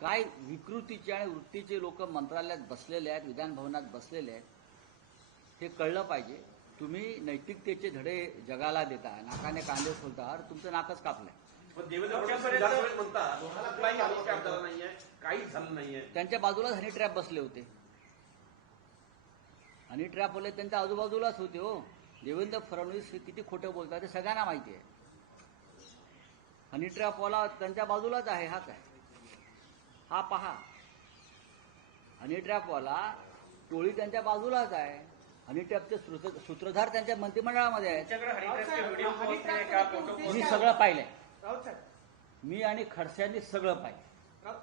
काय विकृतीचे आणि वृत्तीचे लोक मंत्रालयात बसलेले आहेत विधानभवनात बसलेले आहेत हे कळलं पाहिजे. तुम्ही नैतिकतेचे धडे जगाला देता नाकाने कांदे सोलता अरे तुमचं नाकच कापलंय. झाला नाहीये काहीच झालं नाहीये. त्यांच्या बाजूलाच हनी ट्रॅप बसले होते. हनी ट्रॅपवाले त्यांच्या आजूबाजूलाच होते हो. देवेंद्र फडणवीस हे किती खोटं बोलतात ते सगळ्यांना माहिती आहे. हनी ट्रॅपवाला त्यांच्या बाजूलाच आहे हा काय हा पहा. हनी ट्रॅपवाला टोळी त्यांच्या बाजूलाच आहे. हनी ट्रॅपचे सूत्र- सूत्रधार त्यांच्या मंत्रिमंडळामध्ये हरिट्रॅपचे मी सगळं पाहिलंय. मी आणि खडसेंनी सगळं पाहिलं राऊत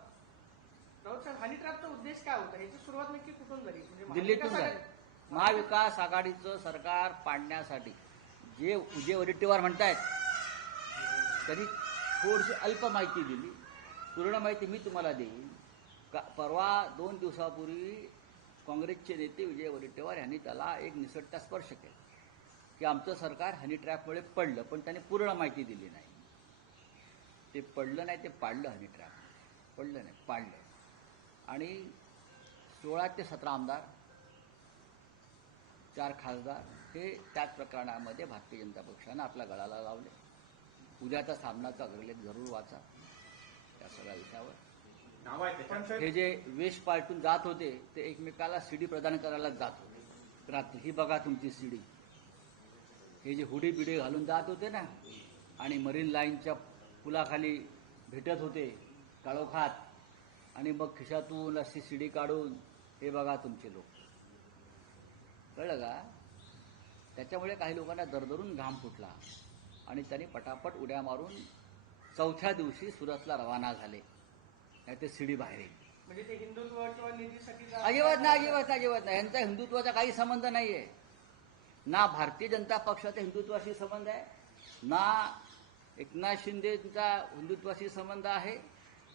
राऊत साहेब हनी ट्रॅपचा उद्देश काय होता? याची सुरुवात नक्की कुठून झाली? म्हणजे दिल्लीतून झाले. महाविकास आघाडीचं सरकार पाडण्यासाठी जे जे वडेट्टीवार म्हणतायत त्यांनी थोडीशी अल्प माहिती दिली. पूर्ण माहिती मी तुम्हाला देईन. का परवा दोन दिवसापूर्वी काँग्रेसचे नेते विजय वडेट्टीवार यांनी त्याला एक निसटता स्पर्श केला. की आमचं सरकार हनी ट्रॅपमुळे पडलं पण त्याने पूर्ण माहिती दिली नाही. ते पडलं नाही ते पाडलं हनी ट्रॅप पडलं नाही पाडलं. आणि सोळा ते सतरा आमदार चार खासदार हे त्याच प्रकरणामध्ये भारतीय जनता पक्षानं आपल्या गळाला लावले. उद्याचा सामनाचा अग्रलेख जरूर वाचा. त्या सगळ्या विषयावर नाव आहे त्याच्यात? हे जे वेश पालटून जात होते ते एकमेकाला सीडी प्रदान करायला जात होते. रात्री ही बघा तुमची सीडी हे जे हुडी बिडी घालून जात होते ना आणि मरीन लाईनच्या पुलाखाली भेटत होते काळोखात आणि मग खिशातून अशी सीडी काढून हे बघा तुमचे लोक. कळलं का? त्याच्यामुळे काही लोकांना दरदरून घाम फुटला. आणि त्यांनी पटापट उड्या मारून चौथ्या दिवशी सुरतला रवाना झाले. नाही ते सीडी बाहेर येईल. म्हणजे ते हिंदुत्व किंवा निधीसाठी जा- अजिबात नाही अजिबात नाही अजिबात नाही. यांचा हिंदुत्वाचा काही संबंध नाहीये. ना भारतीय जनता पक्षाचा हिंदुत्वाशी संबंध आहे ना एकनाथ शिंदेचा हिंदुत्वाशी संबंध आहे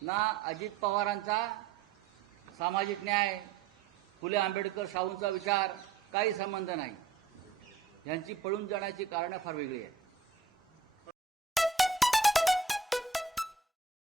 ना अजित पवारांचा सामाजिक न्याय फुले आंबेडकर शाहूंचा विचार काही संबंध नाही. यांची पळून जाण्याची कारणं फार वेगळी आहेत.